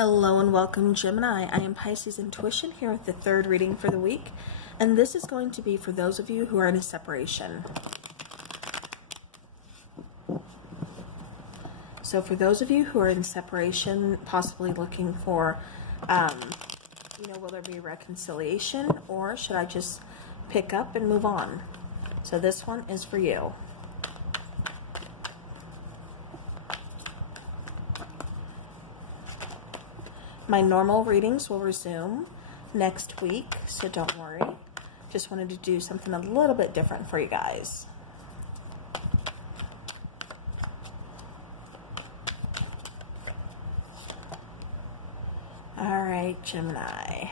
Hello and welcome, Gemini. I am Pisces Intuition here with the third reading for the week, and this is going to be for those of you who are in a separation. So for those of you who are in separation, possibly looking for, will there be reconciliation, or should I just pick up and move on? So this one is for you. My normal readings will resume next week, so don't worry. Just wanted to do something a little bit different for you guys. All right, Gemini.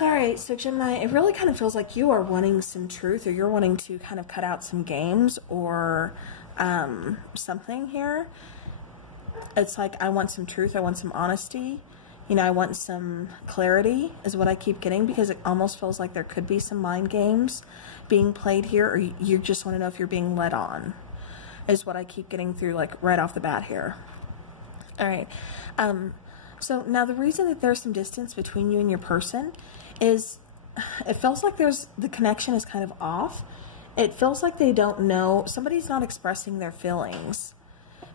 Alright, so Gemini, it really kind of feels like you are wanting some truth, or you're wanting to kind of cut out some games or something here. It's like, I want some truth, I want some honesty, I want some clarity is what I keep getting, because it almost feels like there could be some mind games being played here, or you just want to know if you're being led on, is what I keep getting through, like right off the bat here. Alright, so now the reason that there's some distance between you and your person is it feels like the connection is kind of off. It feels like they don't know, somebody's not expressing their feelings.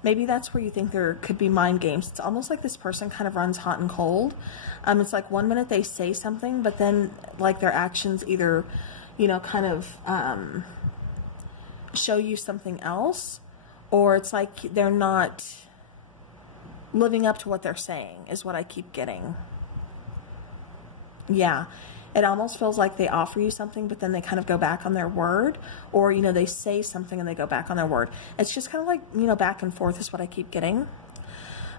Maybe that's where you think there could be mind games. It's almost like this person kind of runs hot and cold. It's like one minute they say something, but then like their actions either, kind of show you something else, or it's like they're not living up to what they're saying, is what I keep getting. Yeah, it almost feels like they offer you something, but then they kind of go back on their word, or, they say something and they go back on their word. It's just kind of like, back and forth is what I keep getting.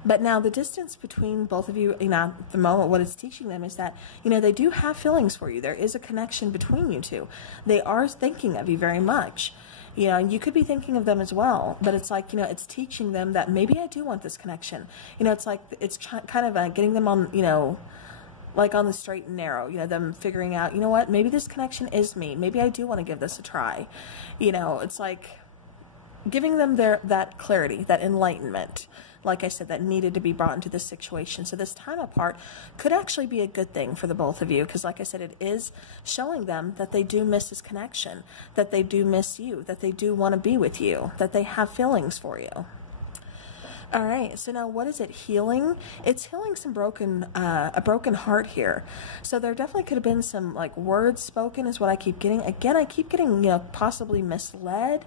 But now the distance between both of you, at the moment, what it's teaching them is that, they do have feelings for you. There is a connection between you two. They are thinking of you very much. And you could be thinking of them as well, but it's like, it's teaching them that maybe I do want this connection. It's like, it's kind of getting them on, like on the straight and narrow, them figuring out, what, maybe this connection is me. Maybe I do want to give this a try. It's like giving them that clarity, that enlightenment, like I said, that needed to be brought into this situation. So this time apart could actually be a good thing for the both of you, because like I said, it is showing them that they do miss this connection, that they do miss you, that they do want to be with you, that they have feelings for you. All right, so now what is it healing? It's healing some a broken heart here. So there definitely could have been some like words spoken is what I keep getting. Again, I keep getting, possibly misled,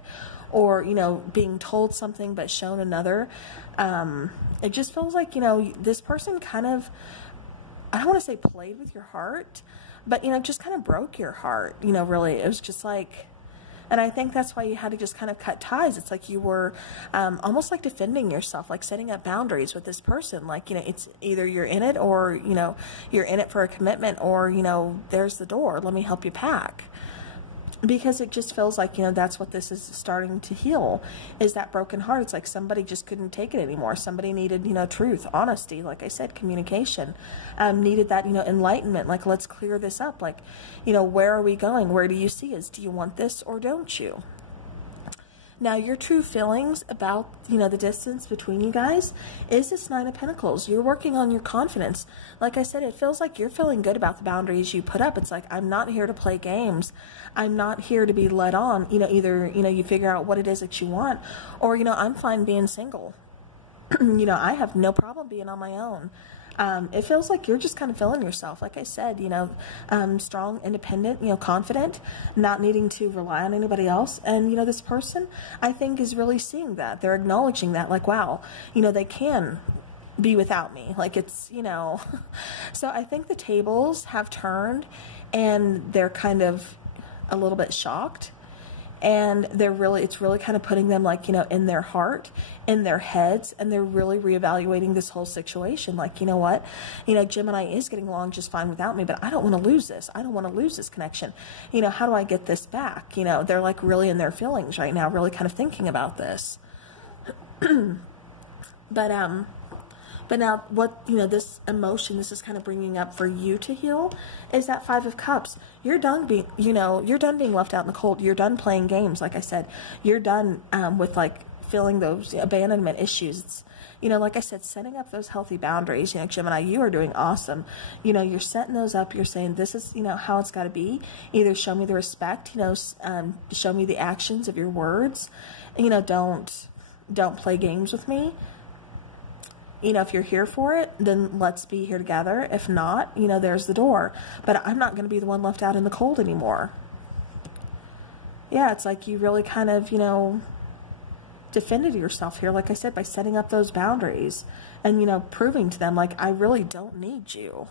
or, being told something but shown another. It just feels like, this person kind of, I don't want to say played with your heart, but, just kind of broke your heart, really. It was just like, and I think that's why you had to just kind of cut ties. It's like you were almost like defending yourself, like setting up boundaries with this person. Like, it's either you're in it, or, you're in it for a commitment, or, there's the door. Let me help you pack. Because it just feels like, that's what this is starting to heal, is that broken heart. It's like somebody just couldn't take it anymore. Somebody needed, truth, honesty, like I said, communication, needed that, enlightenment. Like, let's clear this up. Like, where are we going? Where do you see us? Do you want this or don't you? Now, your true feelings about, the distance between you guys is this Nine of Pentacles. You're working on your confidence. Like I said, it feels like you're feeling good about the boundaries you put up. It's like, I'm not here to play games. I'm not here to be led on. Either, you figure out what it is that you want, or, I'm fine being single. I have no problem being on my own. It feels like you're just kind of feeling yourself. Like I said, strong, independent, confident, not needing to rely on anybody else. And, this person, I think, is really seeing that. They're acknowledging that, like, wow, they can be without me. Like, it's, so I think the tables have turned, and they're kind of a little bit shocked. And it's really kind of putting them, like, in their heart, in their heads, and they're really reevaluating this whole situation. Like, you know what, Gemini is getting along just fine without me, but I don't want to lose this. I don't want to lose this connection. How do I get this back? They're like really in their feelings right now, really kind of thinking about this. But But now what, you know, this emotion, this is kind of bringing up for you to heal, is that Five of Cups. You're done being, you know, you're done being left out in the cold. You're done playing games. Like I said, you're done with like feeling those abandonment issues. It's, you know, like I said, setting up those healthy boundaries. You know, Gemini, you are doing awesome. You know, you're setting those up. You're saying, this is, you know, how it's got to be. Either show me the respect, you know, show me the actions of your words. You know, don't play games with me. You know, if you're here for it, then let's be here together. If not, you know, there's the door. But I'm not going to be the one left out in the cold anymore. Yeah, it's like you really kind of, you know, defended yourself here, like I said, by setting up those boundaries and, you know, proving to them, like, I really don't need you.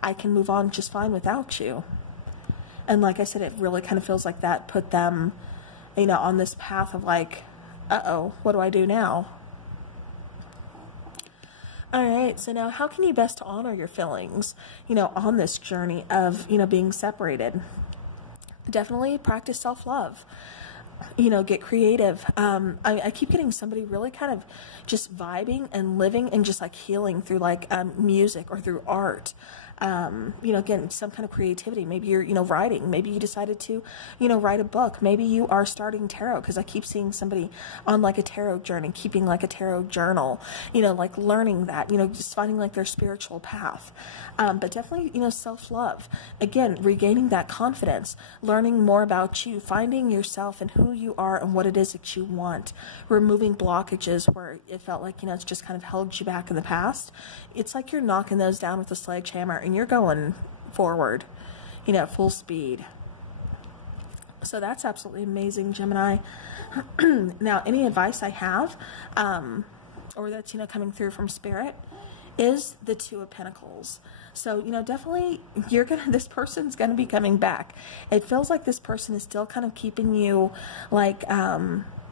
I can move on just fine without you. And like I said, it really kind of feels like that put them, you know, on this path of like, uh-oh, what do I do now? All right, so now how can you best honor your feelings, you know, on this journey of, you know, being separated? Definitely practice self-love. You know, get creative. I keep getting somebody really kind of just vibing and living and just like healing through like music or through art. You know, again, some kind of creativity. Maybe you're, you know, writing. Maybe you decided to, you know, write a book. Maybe you are starting tarot, because I keep seeing somebody on like a tarot journey, keeping like a tarot journal, you know, like learning that, you know, just finding like their spiritual path. But definitely, you know, self-love. Again, regaining that confidence, learning more about you, finding yourself and who you are and what it is that you want, removing blockages where it felt like, you know, it's just kind of held you back in the past. It's like you're knocking those down with a sledgehammer and you're going forward, you know, full speed. So that's absolutely amazing, Gemini. Now, any advice I have, or that's, you know, coming through from Spirit, is the Two of Pentacles. So, you know, definitely this person's gonna be coming back. It feels like this person is still kind of keeping you like,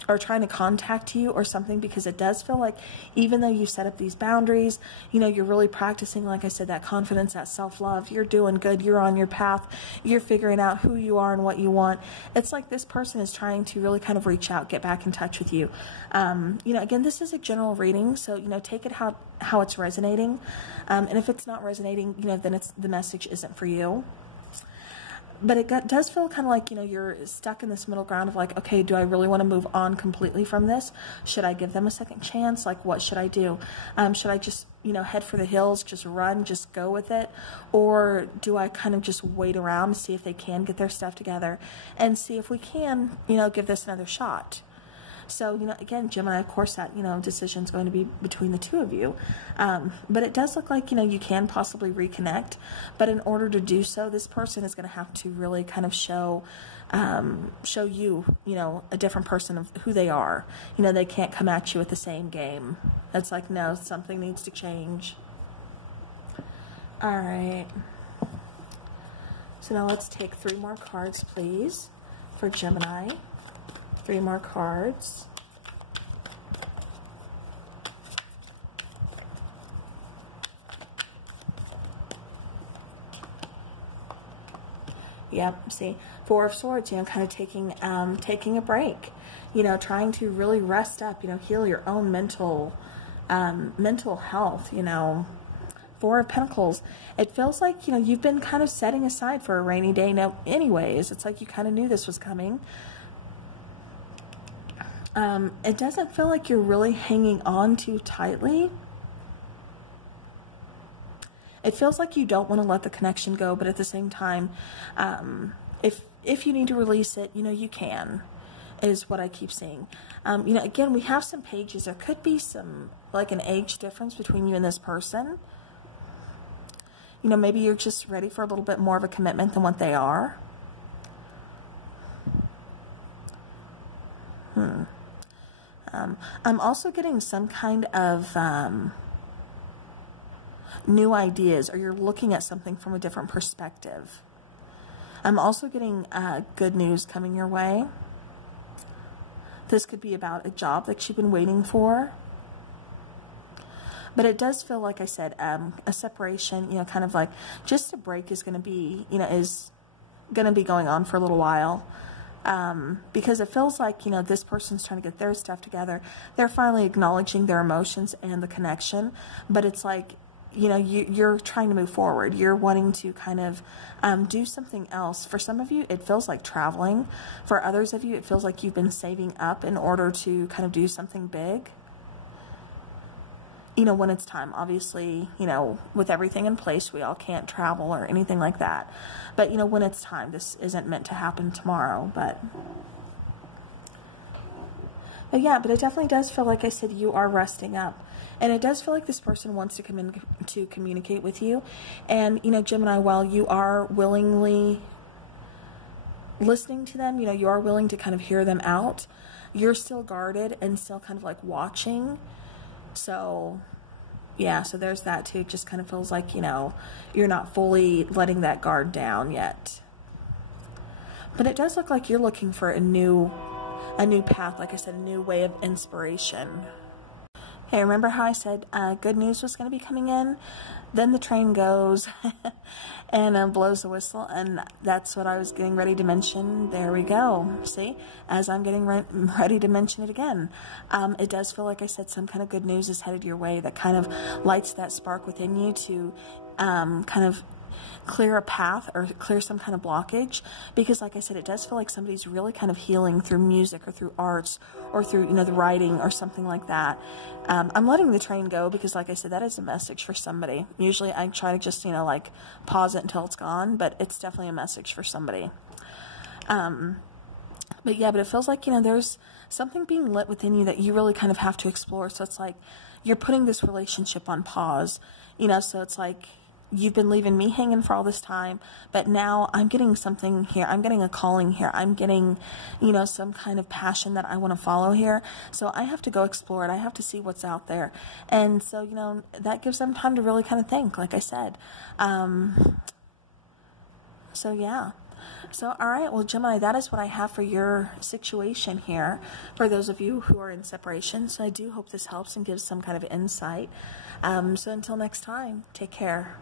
or trying to contact you or something, because it does feel like even though you set up these boundaries, you know, you're really practicing, like I said, that confidence, that self-love, you're doing good, you're on your path, you're figuring out who you are and what you want. It's like this person is trying to really kind of reach out, get back in touch with you. You know, again, this is a general reading, so, you know, take it how it's resonating. And if it's not resonating, you know, then the message isn't for you. But it does feel kind of like, you know, you're stuck in this middle ground of like, okay, do I really want to move on completely from this? Should I give them a second chance? Like, what should I do? Should I just, you know, head for the hills, just run, just go with it? Or do I kind of just wait around, see if they can get their stuff together and see if we can, you know, give this another shot? So, you know, again, Gemini, of course, that, you know, decision is going to be between the two of you. But it does look like, you know, you can possibly reconnect. But in order to do so, this person is going to have to really kind of show you, you know, a different person of who they are. You know, they can't come at you with the same game. It's like, no, something needs to change. All right. So now let's take 3 more cards, please, for Gemini. 3 more cards. Yep, see, 4 of Swords, you know, kind of taking a break, you know, trying to really rest up, you know, heal your own mental health, you know. 4 of Pentacles, it feels like, you know, you've been kind of setting aside for a rainy day now anyways. It's like you kind of knew this was coming. It doesn't feel like you're really hanging on too tightly. It feels like you don't want to let the connection go, but at the same time, if you need to release it, you know, you can, is what I keep seeing. You know, again, we have some pages. There could be some, like, an age difference between you and this person. You know, maybe you're just ready for a little bit more of a commitment than what they are. I'm also getting some kind of new ideas, or you're looking at something from a different perspective. I'm also getting good news coming your way. This could be about a job that you've been waiting for. But it does feel, like I said, a separation, you know, kind of like just a break is going to be, you know, is going to be going on for a little while. Because it feels like, you know, this person's trying to get their stuff together. They're finally acknowledging their emotions and the connection, but it's like, you know, you're trying to move forward. You're wanting to kind of do something else. For some of you, it feels like traveling. For others of you, it feels like you've been saving up in order to kind of do something big. You know, when it's time. Obviously, you know, with everything in place, we all can't travel or anything like that. But, you know, when it's time, this isn't meant to happen tomorrow, but yeah, but it definitely does feel like I said, you are resting up. And it does feel like this person wants to come in to communicate with you. And, you know, Gemini, while you are willingly listening to them, you know, you are willing to kind of hear them out, you're still guarded and still kind of like watching. So, yeah, so there's that too. It just kind of feels like, you know, you're not fully letting that guard down yet. But it does look like you're looking for a new path, like I said, a new way of inspiration. Okay, remember how I said good news was going to be coming in? Then the train goes and blows the whistle, and that's what I was getting ready to mention. There we go. See, as I'm getting ready to mention it again, it does feel like I said some kind of good news is headed your way that kind of lights that spark within you to kind of clear a path or clear some kind of blockage, because like I said, it does feel like somebody's really kind of healing through music or through arts or through, you know, the writing or something like that. I'm letting the train go because, like I said, that is a message for somebody. Usually I try to just, you know, like pause it until it's gone, but it's definitely a message for somebody. But yeah, but it feels like, you know, there's something being lit within you that you really kind of have to explore. So it's like you're putting this relationship on pause, you know, so it's like you've been leaving me hanging for all this time, but now I'm getting something here. I'm getting a calling here. I'm getting, you know, some kind of passion that I want to follow here. So I have to go explore it. I have to see what's out there. And so, you know, that gives them time to really kind of think, like I said. So yeah. So, all right, well, Gemini, that is what I have for your situation here, for those of you who are in separation. So I do hope this helps and gives some kind of insight. So until next time, take care.